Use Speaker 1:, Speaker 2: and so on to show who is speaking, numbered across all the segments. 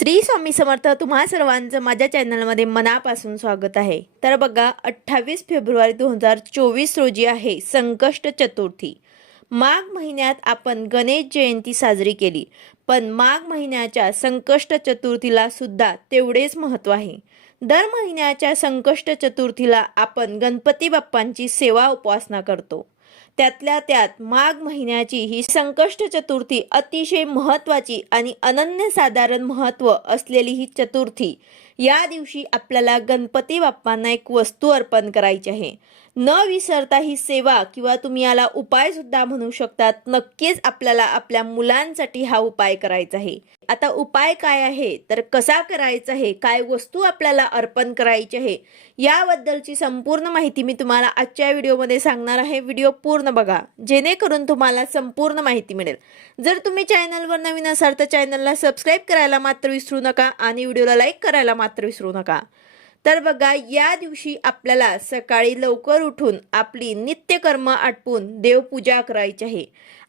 Speaker 1: श्री स्वामी समर्थ तुम्हा सर्वांचं माझ्या चॅनलमध्ये मनापासून स्वागत आहे. तर बघा अठ्ठावीस फेब्रुवारी दोन हजार चोवीस रोजी आहे संकष्ट चतुर्थी. माघ महिन्यात आपण गणेश जयंती साजरी केली पण माघ महिन्याच्या संकष्ट चतुर्थीला सुद्धा तेवढेच महत्त्व आहे. दर महिन्याच्या संकष्ट चतुर्थीला आपण गणपती बाप्पांची सेवा उपासना करतो. त्यातल्या त्यात माघ महिन्याची ही संकष्ट चतुर्थी अतिशय महत्त्वाची आणि अनन्यसाधारण महत्त्व असलेली ही चतुर्थी. या दिवशी आपल्याला गणपती बाप्पांना एक वस्तू अर्पण करायची आहे. न विसरता ही सेवा किंवा तुम्ही याला उपाय सुद्धा म्हणू शकतात. नक्कीच आपल्याला आपल्या मुलांसाठी हा उपाय करायचा आहे. आता उपाय काय आहे? तर कसा करायचा आहे? काय वस्तू आपल्याला अर्पण करायची आहे? याबद्दलची संपूर्ण माहिती मी तुम्हाला आजच्या व्हिडिओमध्ये सांगणार आहे. व्हिडिओ पूर्ण बघा. जेणेकरून तुम्हाला संपूर्ण माहिती मिळेल. जर तुम्ही चॅनलवर नवीन असाल तर चॅनलला सबस्क्राईब करायला मात्र विसरू नका आणि व्हिडिओला लाईक करायला मात्र विसरू नका. तर बघा या दिवशी आपल्याला सकाळी लवकर उठून आपली नित्यकर्म आटपून देवपूजा करायची आहे.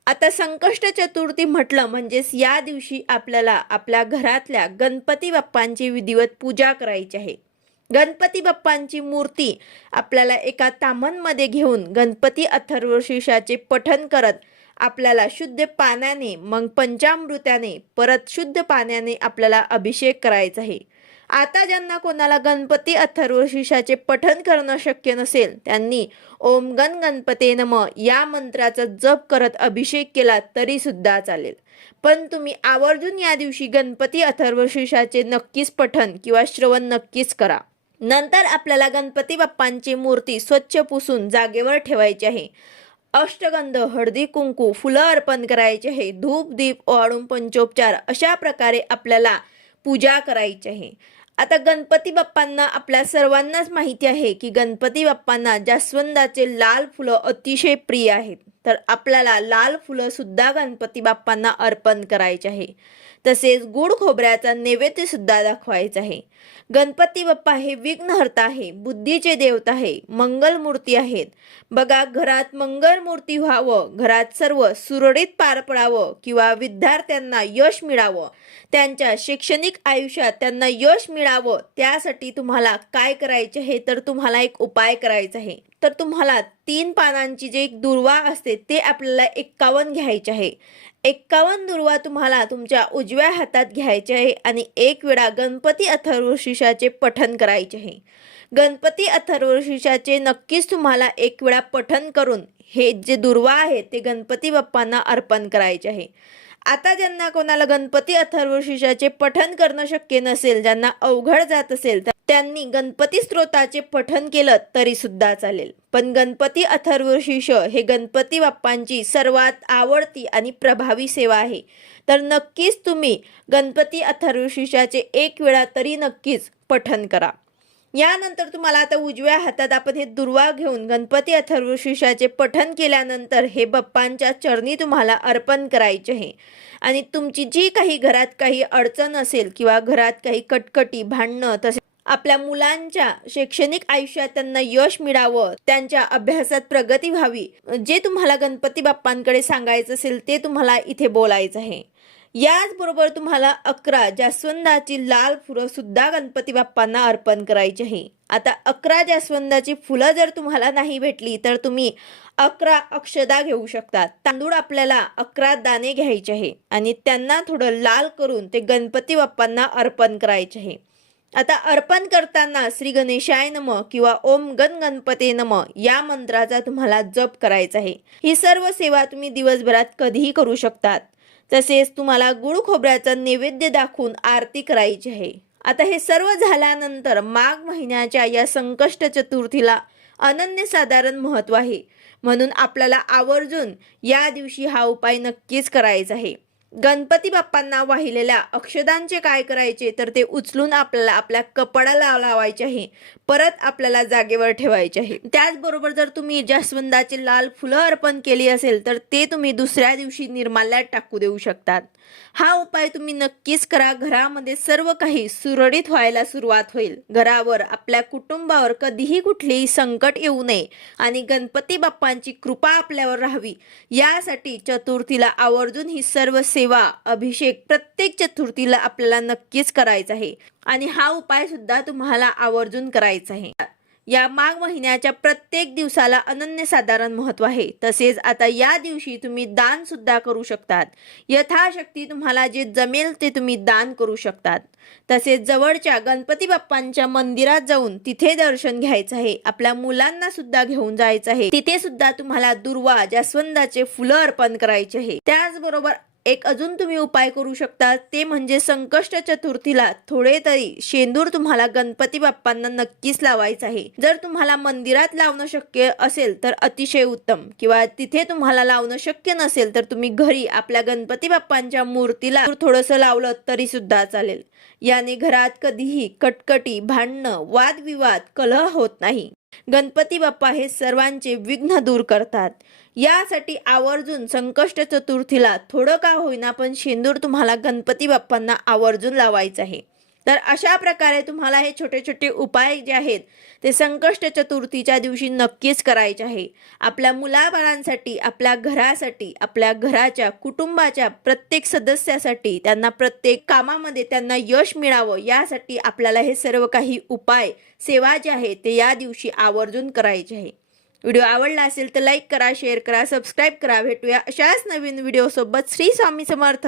Speaker 1: आता संकष्ट चतुर्थी म्हटलं म्हणजेच या दिवशी आपल्याला आपल्या घरातल्या गणपती बाप्पांची विधिवत पूजा करायची आहे. गणपती बाप्पांची मूर्ती आपल्याला एका तामणमध्ये घेऊन गणपती अथर्वशीर्षाचे पठन करत आपल्याला शुद्ध पाण्याने मग पंचामृत्याने परत शुद्ध पाण्याने आपल्याला अभिषेक करायचा आहे. आता ज्यांना कोणाला गणपती अथर्वशिषाचे पठन करणं शक्य नसेल त्यांनी ओम गण गणपते नम या मंत्राचा जप करत अभिषेक केला तरी सुद्धा चालेल. पण तुम्ही आवर्जून या दिवशी गणपती अथर्वशिषाचे नक्कीच पठन किंवा श्रवण नक्कीच करा. नंतर आपल्याला गणपती बाप्पांची मूर्ती स्वच्छ पुसून जागेवर ठेवायची आहे. अष्टगंध हळदी कुंकू फुलं अर्पण करायचे आहे. धूप दीप ओवाळून पंचोपचार अशा प्रकारे आपल्याला पूजा करायची आहे. आता गणपती बाप्पांना आपल्या सर्वांनाच माहिती आहे की गणपती बाप्पांना जास्वंदाचे लाल फुलं अतिशय प्रिय आहेत. तर आपल्याला लाल फुलं सुद्धा गणपती बाप्पांना अर्पण करायचे आहे. तसेच गुड खोबऱ्याचा नैवेद्य सुद्धा दाखवायचा आहे. गणपती बाप्पा हे विघ्नहर्ता आहे बुद्धीचे देवता आहे मंगल मूर्ती आहेत. बघा घरात मंगल मूर्ती व्हावं घरात सर्व सुरळीत पार पडावं किंवा विद्यार्थ्यांना यश मिळावं त्यांच्या शैक्षणिक आयुष्यात त्यांना यश मिळावं त्यासाठी तुम्हाला काय करायचे आहे तर तुम्हाला एक उपाय करायचा आहे. तर तुम्हाला तीन पानांची जे एक दुर्वा असते ते आपल्याला एक्कावन्न घ्यायचे आहे. एक्कावन्न दुर्वा तुम्हाला तुमच्या उजव्या हातात घ्यायचे आहे आणि एक वेळा गणपती अथर्वशिषाचे पठन करायचे आहे. गणपती अथर्वशिषाचे नक्कीच तुम्हाला एक वेळा पठन करून हे जे दुर्वा आहे ते गणपती बाप्पांना अर्पण करायचे आहे. आता ज्यांना कोणाला गणपती अथर्वशिषाचे पठन करणं शक्य नसेल ज्यांना अवघड जात असेल तर त्यांनी गणपती स्त्रोताचे पठन केलं तरी सुद्धा चालेल. पण गणपती अथर्वशीर्ष हे गणपती बाप्पांची सर्वात आवडती आणि प्रभावी सेवा आहे. तर नक्कीच तुम्ही गणपती अथर्वशीर्षाचे एक वेळा तरी नक्कीच पठन करा. यानंतर तुम्हाला आता उजव्या हातात आपण हे दुर्वा घेऊन गणपती अथर्वशीर्षाचे पठन केल्यानंतर हे बाप्पांच्या चरणी तुम्हाला अर्पण करायचे आहे. आणि तुमची जी काही घरात काही अडचण असेल किंवा घरात काही कटकटी भांडणं तसे आपल्या मुलांच्या शैक्षणिक आयुष्यात त्यांना यश मिळावं त्यांच्या अभ्यासात प्रगती व्हावी जे तुम्हाला गणपती बाप्पांकडे सांगायचं असेल ते तुम्हाला इथे बोलायचं आहे. याचबरोबर तुम्हाला अकरा जास्वंदाची लाल फुलं सुद्धा गणपती बाप्पांना अर्पण करायची आहे. आता अकरा जास्वंदाची फुलं जर तुम्हाला नाही भेटली तर तुम्ही अकरा अक्षदा घेऊ शकता. तांदूळ आपल्याला अकरा दाणे घ्यायचे आहे आणि त्यांना थोडं लाल करून ते गणपती बाप्पांना अर्पण करायचे आहे. आता अर्पण करताना श्री गणेशाय नम किंवा ओम गण गणपते नम या मंत्राचा तुम्हाला जप करायचा आहे. ही सर्व सेवा तुम्ही दिवसभरात कधीही करू शकतात. तसेच तुम्हाला गुळ खोबऱ्याचा नैवेद्य दाखवून आरती करायची आहे. आता हे सर्व झाल्यानंतर माघ महिन्याच्या या संकष्ट चतुर्थीला अनन्यसाधारण महत्त्व आहे. म्हणून आपल्याला आवर्जून या दिवशी हा उपाय नक्कीच करायचा आहे. गणपती बाप्पांना वाहिलेल्या अक्षदांचे काय करायचे तर ते उचलून आपल्याला आपल्या कपडाला लावायचे आहे. परत आपल्याला जागेवर ठेवायचे आहे. त्याचबरोबर जर तुम्ही जास्वंदाची लाल फुलं अर्पण केली असेल तर ते तुम्ही दुसऱ्या दिवशी निर्माल्यात टाकू देऊ शकतात. हा उपाय तुम्ही नक्कीच करा. घरामध्ये सर्व काही सुरळीत व्हायला सुरुवात होईल. घरावर आपल्या कुटुंबावर कधीही कुठलेही संकट येऊ नये आणि गणपती बाप्पांची कृपा आपल्यावर राहावी. यासाठी चतुर्थीला आवर्जून ही सर्व से सेवा अभिषेक प्रत्येक चतुर्थीला आपल्याला नक्कीच करायचा आहे. आणि हा उपाय सुद्धा तुम्हाला आवर्जून करायचा आहे. या माघ महिन्याच्या प्रत्येक दिवसाला अनन्यसाधारण महत्त्व आहे. तसेच आता या दिवशी तुम्ही दान सुद्धा करू शकतात. यथाशक्ती तुम्हाला जे जमेल ते तुम्ही दान करू शकतात. तसेच जवळच्या गणपती बाप्पांच्या मंदिरात जाऊन तिथे दर्शन घ्यायचं आहे. आपल्या मुलांना सुद्धा घेऊन जायचं आहे. तिथे सुद्धा तुम्हाला दुर्वा जास्वंदाचे फुलं अर्पण करायचे आहे. त्याचबरोबर एक अजून तुम्ही उपाय करू शकता ते म्हणजे संकष्ट चतुर्थीला थोडे तरी शेंदूर तुम्हाला गणपती बाप्पांना नक्कीच लावायचं आहे. जर तुम्हाला मंदिरात लावणं शक्य असेल तर अतिशय उत्तम. किंवा तिथे तुम्हाला लावणं शक्य नसेल तर तुम्ही घरी आपल्या गणपती बाप्पांच्या मूर्तीला थोडंसं लावलं तरी सुद्धा चालेल. याने घरात कधीही कटकटी भांडणं वादविवाद कलह होत नाही. गणपती बाप्पा हे सर्वांचे विघ्न दूर करतात. यासाठी आवर्जून संकष्ट चतुर्थीला थोडं का होईना पण शेंदूर तुम्हाला गणपती बाप्पांना आवर्जून लावायचं आहे. तर अशा प्रकारे तुम्हाला हे छोटे छोटे उपाय जे आहेत ते संकष्ट चतुर्थीच्या दिवशी नक्कीच करायचे आहे. आपल्या मुलाबाळांसाठी आपल्या घरासाठी आपल्या घराच्या कुटुंबाच्या प्रत्येक सदस्यासाठी त्यांना प्रत्येक कामामध्ये त्यांना यश मिळावं यासाठी आपल्याला हे सर्व काही उपाय सेवा जे आहे ते या दिवशी आवर्जून करायचे आहे. व्हिडिओ आवडला असेल तर लाईक करा शेअर करा सबस्क्राईब करा. भेटूया अशाच नवीन व्हिडिओसोबत. श्री स्वामी समर्थ.